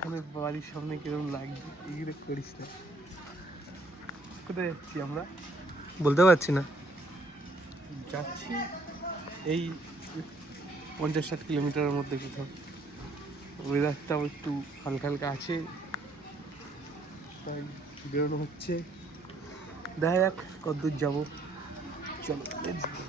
এখানে বাড়ির সামনে কিরকম লাগবে, এগুলো করিস না। কোথায় যাচ্ছি আমরা বলতে পারছি না। যাচ্ছি এই 50-60 কিলোমিটারের মধ্যে কোথাও। ওয়েদারটাও একটু হালকা হালকা আছে, তাই বেরোনো হচ্ছে। দেখা যাক কতদূর যাবো। চলো let's go।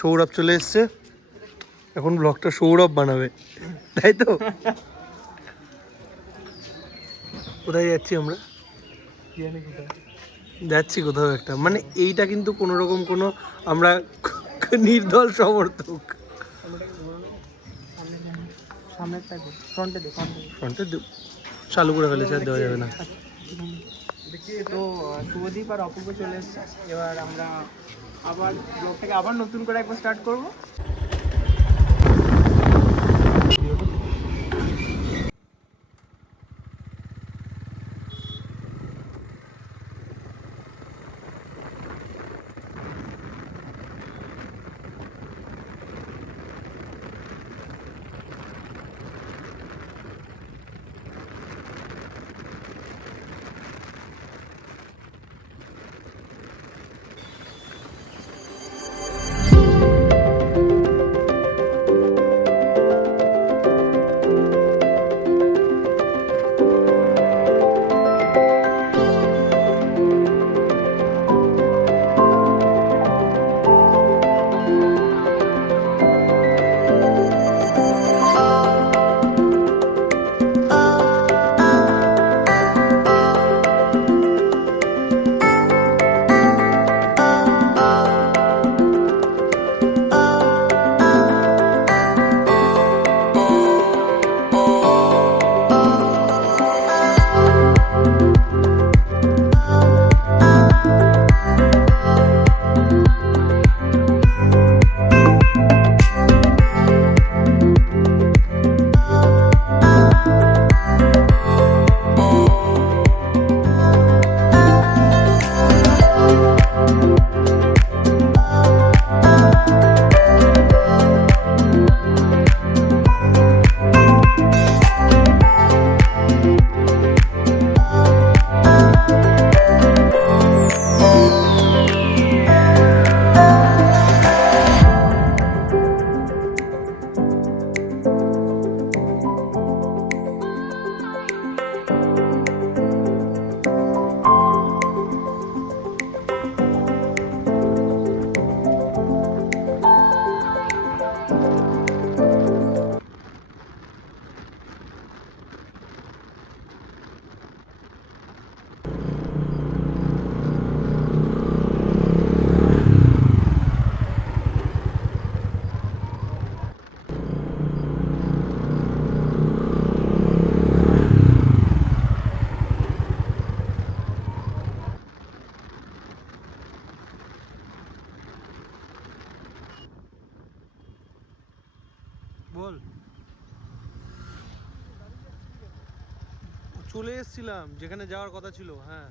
সৌরভ চলে এসছে, এখন ব্লগটা সৌরভ বানাবে, তাই তো? কোথায় যাচ্ছি আমরা? যাচ্ছি কোথাও একটা, মানে এইটা কিন্তু কোনো রকম কোনো আমরা নির্দল সমর্থক। ফ্রন্টে চালু করে ফেলেছে, আর দেওয়া যাবে না। তো শুভদীপ আর অপূর্ব চলে এসছে, এবার আমরা আবার ব্লগটাকে আবার নতুন করে একবার স্টার্ট করবো। চলে এসেছিলাম যেখানে যাওয়ার কথা ছিল। হ্যাঁ,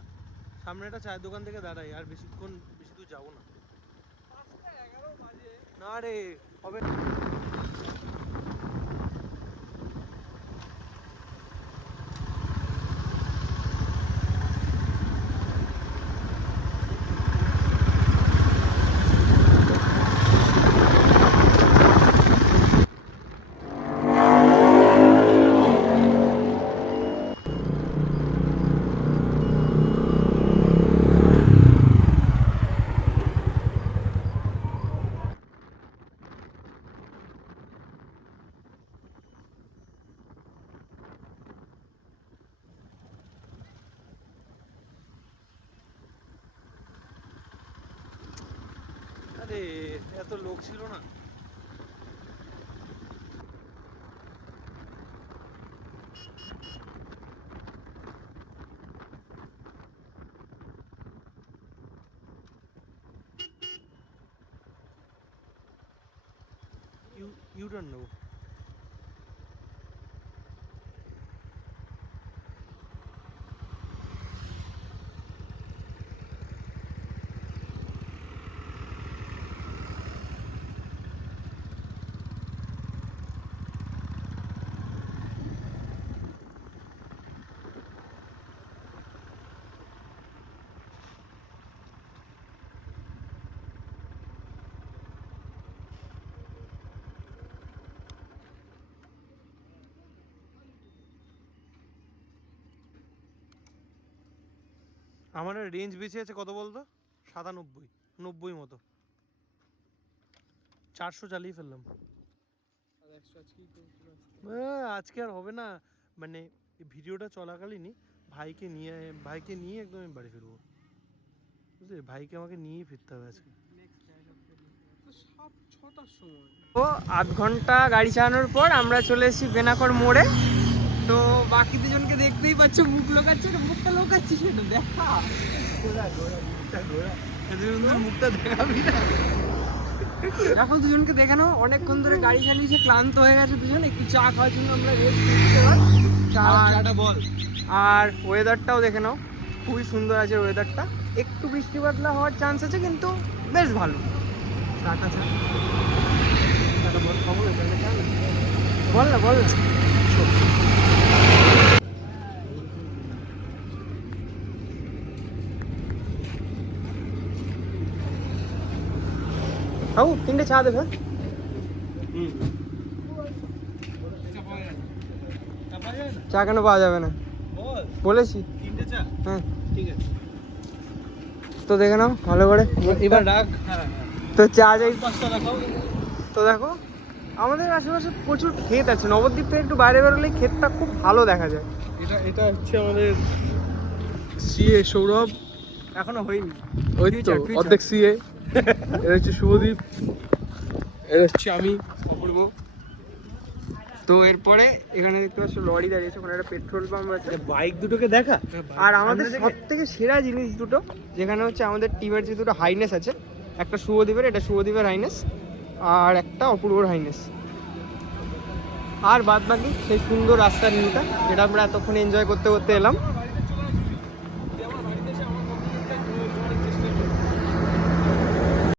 সামনে একটা চায়ের দোকান থেকে দাঁড়াই, আর বেশি দূর যাবো না। না রে, হবে না। আরে এত লোক ছিল না। ইউটার্ন নেবো। আমার রেঞ্জ বেশি আছে কত বলতো? 97, 90 মতো। 400 চালিয়ে ফেললাম। আজকে আর হবে না, মানে ভিডিওটা চলাকালীনই ভাইকে নিয়ে একদম আমি বাড়ি ফিরবো, বুঝলি? ভাইকে আমাকে নিয়েই ফিরতে হবে আজকে। ও আধ ঘন্টা গাড়ি চালানোর পর আমরা চলে এসেছি বেনাকর মোড়ে। তো বাকি দুজনকে দেখতেই পাচ্ছ, মুখ লোকাচ্ছে, মুখটা লোকাচ্ছি, সেটা দেখা। মুখটা দেখাবি না? এখন দুজনকে দেখানো, অনেকক্ষণ ধরে গাড়ি চালিয়েছি, ক্লান্ত হয়ে গেছে দুজন, একটু চা খাওয়ার জন্য আমরা রেস্ট নিতে। চাটা বল। আর ওয়েদারটাও দেখে নাও, খুবই সুন্দর আছে ওয়েদারটা। একটু বৃষ্টি বাদলা হওয়ার চান্স আছে, কিন্তু বেশ ভালো। বল না, বল না। বাবু 3টে চা দেবে। চা কেন পাওয়া যাবে না? বলেছি। 3টে চা? হ্যাঁ ঠিক আছে। তো দেখে নাও ভালো করে, এবার রাখ। হ্যাঁ, তো চা যাই। 5টা রাখাও। তো দেখো আমাদের আশেপাশে প্রচুর ক্ষেত আছে, নবদ্বীপ থেকে একটু বাইরে বেরোলেই ক্ষেতটা খুব ভালো দেখা যায়। এটা হচ্ছে আমাদের সিএ সৌরভ। এখনো হয়নি, ওই তো অর্ধেক সিএ। এটা হচ্ছে শুভদীপ, এটা হচ্ছে আমি অপূর্ব। তো এরপরে এখানে দেখতে পাচ্ছ লরি দাঁড়িয়েছে, ওখানে একটা পেট্রোল পাম্প আছে। বাইক দুটোকে দেখা। আর আমাদের সব থেকে সেরা জিনিস দুটো যেখানে হচ্ছে, আমাদের টিমের যে দুটো হাইনেস আছে, একটা শুভদীপের, এটা শুভদীপের হাইনেস, আর একটা অপূর্বর হাইনেস। আর বাদ বাকি সেই সুন্দর রাস্তার ভিউটা, যেটা আমরা এতক্ষণ এনজয় করতে করতে এলাম।